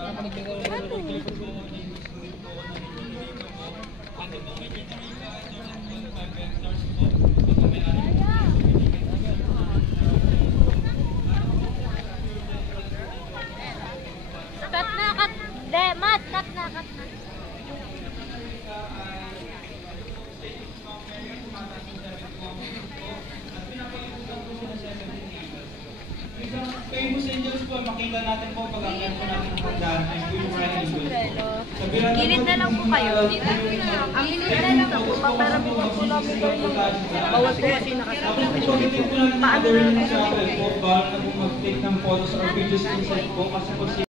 Cut na, cut. De, mat, cut na, cut na. Famous angels po, makita natin po pag-akyat po natin ang pagdaan. Gilid na lang po kayo. Ang gilid na lang po, paparami po namin yung bawal po kasi nakasabi. Paano na lang po? Bawal na po mag-take ng photos or videos inside po kasi po